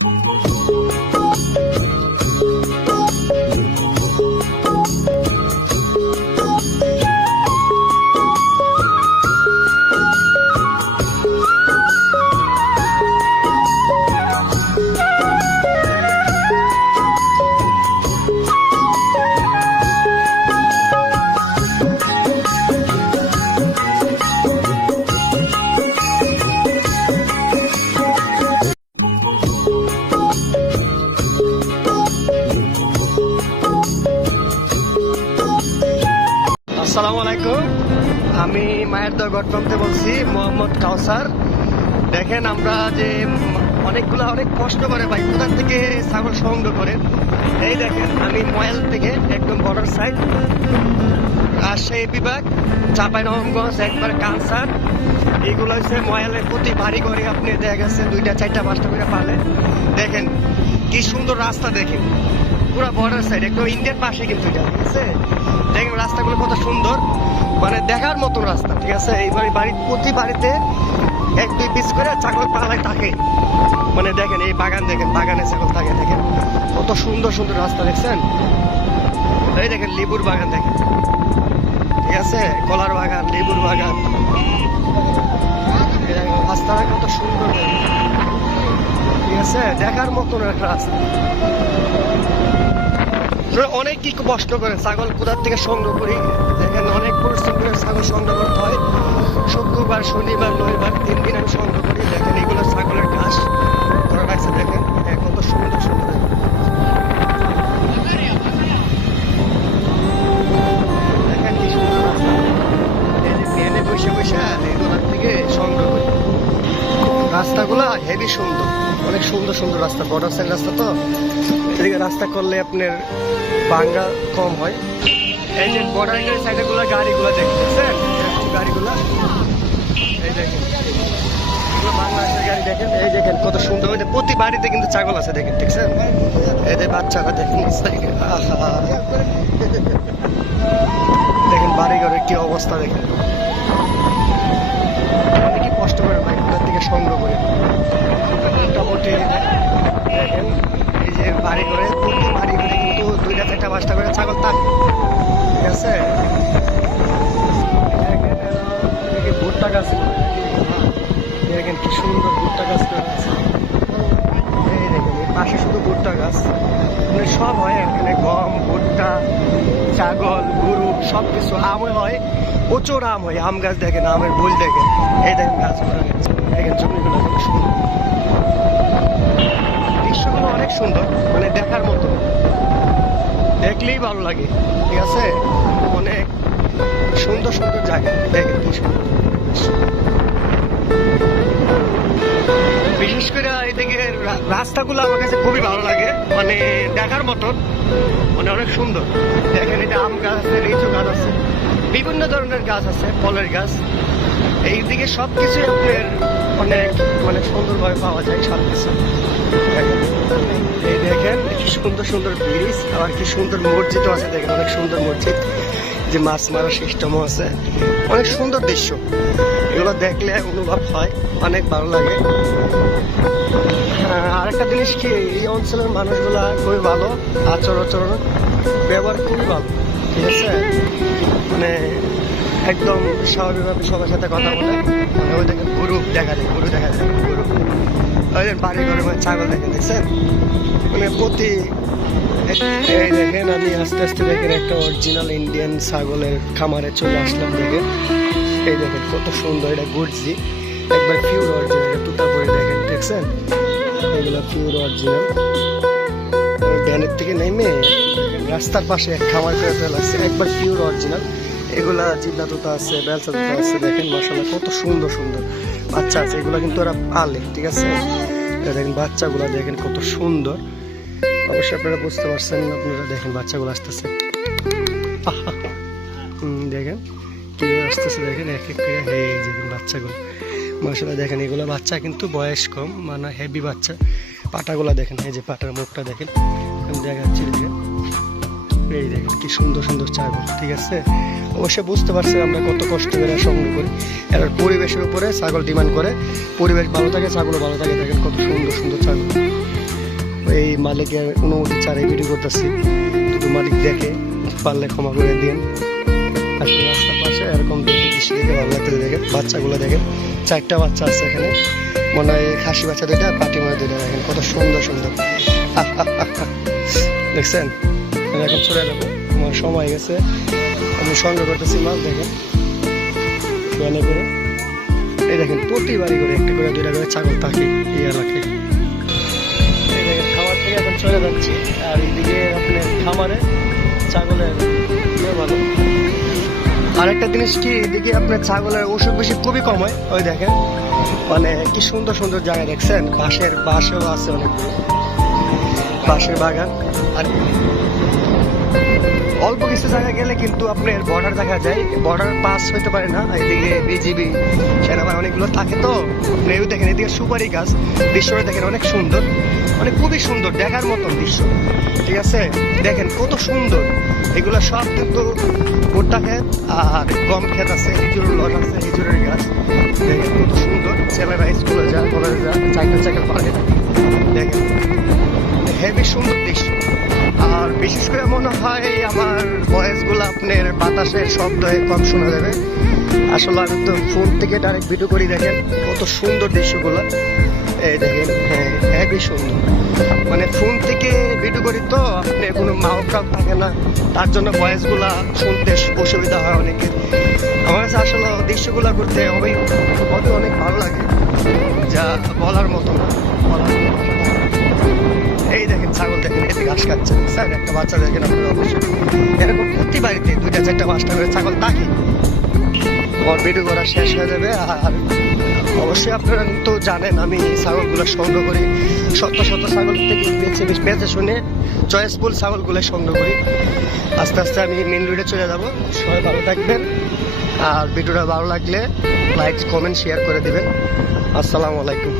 আসসালামু আলাইকুম, আমি মায়ের দর গটফ্রমতে বলছি, মোহাম্মদ কাউসার। দেখেন আমরা যে অনেক কষ্ট করে ভাই কোথার থেকে ছাগল সংগ্রহ করে। এই দেখেন আমি ময়াল থেকে একদম বর্ডার সাইড রাজশাহী বিভাগ, চাঁপাইনবাবগঞ্জ একবার কানসার। এইগুলো হচ্ছে ময়ালের প্রতি বাড়ি করে আপনি দেখা গেছে 2টা 4টা 5টা করে পালে। দেখেন কি সুন্দর রাস্তা, দেখেন পুরো বর্ডার সাইড একদম ইন্ডিয়ার পাশে কিন্তু এটা, ঠিক আছে। দেখেন রাস্তাগুলো কত সুন্দর, মানে দেখার মতন রাস্তা, ঠিক আছে। এইবার প্রতি বাড়িতে 1-2 পিস করে ছাগল পালায় থাকে। মানে দেখেন এই বাগান, দেখেন বাগানে ছাগল থাকে, দেখেন কত সুন্দর সুন্দর রাস্তা, দেখছেন। এই দেখেন লেবুর বাগান, দেখেন ঠিক আছে, কলার বাগান, লেবুর বাগান, রাস্তাটা কত সুন্দর, ঠিক আছে, দেখার মতন একটা রাস্তা। অনেক কি কষ্ট করে ছাগল কোথার থেকে সংগ্রহ করি, দেখেন অনেক পরিশ্রম করে ছাগল সংগ্রহ করতে হয়। শুক্রবার, শনিবার, রবিবার 3 দিন আমি সংগ্রহ করি। দেখেন এগুলো ছাগলের ঘাস করা রাখছে, দেখেন কত সুন্দর সুন্দর। দেখেন কি সুন্দর রাস্তা, এই যে ট্রেনে বসে বসে এগুলোর থেকে সংগ্রহ করি। রাস্তাগুলো হেভি সুন্দর, অনেক সুন্দর সুন্দর রাস্তা, বর্ডার সাইড রাস্তা তো, এদিকে রাস্তা করলে আপনার ভাঙ্গা কম হয়। এই যে বর্ডারের সাইডে গুলো গাড়িগুলো দেখতেছেন, গাড়িগুলো এই দেখেন, এগুলো বাংলাদেশের গাড়ি, দেখেন এই দেখেন কত সুন্দর। প্রতি বাড়িতে কিন্তু ছাগল আছে, দেখেন ঠিকছেন। এই যে বাচ্চারা দেখেন, দেখেন বাড়ি ঘরের কি অবস্থা, দেখেন কি কষ্ট করে ভাই কোথার থেকে সংগ্রহ করে। মোটামুটি দেখেন এই যে বাড়ি ঘরে, প্রতি বাড়ি ঘরে কিন্তু 2টা 4টা 5টা করে ছাগল থাকে, ঠিক আছে। ভুট্টা গাছ, দেখেন কি সুন্দর ভুট্টা গাছ আছে। এই দেখেন এই পাশে শুধু ভুট্টা গাছ, মানে সব হয় এখানে, গম, ভুট্টা, ছাগল, গরু সব কিছু। আম হয়, প্রচুর আম হয়, আম গাছ দেখেন, আমের বোল দেখেন, এই দেখেন গাছ করা গেছে, দেখেন জমিগুলো খুব সুন্দর, দৃশ্যগুলো অনেক সুন্দর, মানে দেখার মতো, দেখলেই ভালো লাগে, ঠিক আছে। অনেক সুন্দর সুন্দর জায়গা, দেখেন কি সুন্দর। বিশেষ করে এদিকে রাস্তাগুলো আমার কাছে খুবই ভালো লাগে, মানে দেখার মতন, মানে অনেক সুন্দর। দেখেন এটা আম গাছ আছে, লিচু গাছ আছে, বিভিন্ন ধরনের গাছ আছে, ফলের গাছ। এইদিকে সবকিছু আপনার অনেক মানে সুন্দরভাবে পাওয়া যায় সব কিছু। এই দেখেন কি সুন্দর সুন্দর ব্রিজ, আবার কি সুন্দর মসজিদও আছে, দেখেন অনেক সুন্দর মসজিদ, যে মাছ মারার সিস্টেমও আছে, অনেক সুন্দর দৃশ্য। এগুলো দেখলে অনুভব হয়, অনেক ভালো লাগে। আরেকটা জিনিস কি, এই অঞ্চলের মানুষগুলা খুবই ভালো, আচরণ ব্যবহার খুবই ভালো, ঠিক আছে। মানে একদম স্বাভাবিকভাবে সবার সাথে কথা বলে। ওই দেখেন গরু দেখা যায়, গরু দেখা যায়, গরু ওই বাড়ি ঘরে মানে ছাগল দেখেন, দেখছেন, মানে প্রতি। এই দেখেন আমি আস্তে আস্তে দেখেন একটা অরিজিনাল ইন্ডিয়ান ছাগলের খামারে চলে আসলাম, দেখেন এই দেখেন কত সুন্দর, এটা গুডজি একবার পিওর অরিজিনাল, টুটা করে দেখেন, দেখছেন এগুলো পিওর অরিজিনাল। ভ্যানের থেকে নেমে রাস্তার পাশে এক খামার করে ফেলাচ্ছে, একবার পিওর অরিজিনাল। এগুলা জিদ্দা তোতা আছে, বেলসা তোতা আছে, দেখেন মাশাআল্লাহ কত সুন্দর সুন্দর বাচ্চা আছে। এগুলা কিন্তু ওরা পালে, ঠিক আছে। দেখেন বাচ্চাগুলা দেখেন কত সুন্দর, অবশ্যই আপনারা বুঝতে পারছেন। আপনারা দেখেন বাচ্চাগুলো আসতেছে, দেখেন কিভাবে আসতেছে, দেখেন এক এক করে। এই দেখেন বাচ্চাগুলো মাশাআল্লাহ, দেখেন এগুলো বাচ্চা কিন্তু বয়স কম, মানে হেভি বাচ্চা। পাটাগুলা দেখেন, এই যে পাটার মুখটা দেখেন, আমি দেখাচ্ছি, দেখেন এই দেখেন কি সুন্দর সুন্দর ছাগল, ঠিক আছে। অবশ্যই বুঝতে পারছেন আমরা কত কষ্ট করে সংগ্রহ করি। এর পরিবেশের উপরে ছাগল ডিমান্ড করে, পরিবেশ ভালো থাকে ছাগলও ভালো থাকে। দেখেন কত সুন্দর সুন্দর ছাগল, মালিকের অনুমতি ছাড়াই ভিডিও করতেছি, যদি মালিক দেখে পারলে ক্ষমা করে দিন। আসলে রাস্তার পাশে এরকম দেখে দৃশ্য দেখে ভালো লাগতে দেখে, বাচ্চাগুলো দেখেন, 4টা বাচ্চা আছে এখানে, মনে হয় খাসি বাচ্চা 2টা, পাটি মাছ 2টা, দেখেন কত সুন্দর সুন্দর। দেখছেন, আমি এখন চলে যাবো, আমার সময় গেছে, আমি সঙ্গে করতেছি মাছ। দেখেন ট্রেনে করে, এই দেখেন প্রতিবারই করে 1টা করে 2টা করে ছাগল থাকে এই এলাকায়। এই দেখেন খামার থেকে এখন চলে যাচ্ছি, আর এইদিকে আপনার খামারে ছাগলের ইয়ে ভালো। আরেকটা জিনিস কি, এদিকে আপনার ছাগলের অসুখ বিসুখ খুবই কম হয়। ওই দেখেন মানে কি সুন্দর সুন্দর জায়গা, দেখছেন বাঁশেও আছে অনেকগুলো, বাঁশের বাগান। আর অল্প কিছু জায়গা গেলে কিন্তু আপনার বর্ডার দেখা যায়, বর্ডার পাস হইতে পারে না, এদিকে বিজিবি সেনাবাহিনী অনেকগুলো থাকে। তো আপনিও দেখেন এদিকে সুপারি গাছ, দৃশ্যটা দেখেন অনেক সুন্দর, মানে খুবই সুন্দর দেখার মতন দৃশ্য। ঠিক আছে, দেখেন কত সুন্দর। এগুলো সব কিন্তু ভুট্টা ক্ষেত আর গম ক্ষেত আছে, হিজুরের লজ আছে, হিজুরের গাছ। দেখেন কত সুন্দর, ছেলেরা স্কুলে যায়, কলেজে যায়, সাইকেল পারে। দেখেন হেভি সুন্দর দৃশ্য। আর বিশেষ করে মনে হয় আমার ভয়েসগুলো আপনার বাতাসের শব্দে কম শোনা যাবে। আসলে আমি তো ফোন থেকে ডাইরেক্ট ভিডিও করি, দেখেন কত সুন্দর দৃশ্যগুলো। এই দেখেন, হ্যাঁ হেভি সুন্দর। মানে ফোন থেকে ভিডিও করি তো আপনার কোনো মাউকাপ থাকে না, তার জন্য ভয়েসগুলা শুনতে অসুবিধা হয় অনেকের। আমার কাছে আসলে দৃশ্যগুলো করতে অনেক ভালো লাগে, যা বলার মতো না। এই দেখেন ছাগল, দেখেন এতে ঘাস খাচ্ছে স্যার, একটা বাচ্চা দেখেন আপনারা অবশ্যই। এরকম প্রতি বাড়িতে 2টা 4টা 5টা করে ছাগল থাকে। আমার ভিডিও করা শেষ হয়ে যাবে। আর অবশ্যই আপনারা তো জানেন আমি ছাগলগুলো সংগ্রহ করি, শত শত ছাগল থেকে বেছে শুনে চয়েসফুল ছাগলগুলো সংগ্রহ করি। আস্তে আস্তে আমি মেন রোডে চলে যাব। সবাই ভালো থাকবেন, আর ভিডিওটা ভালো লাগলে লাইক কমেন্ট শেয়ার করে দিবেন। আসসালামু আলাইকুম।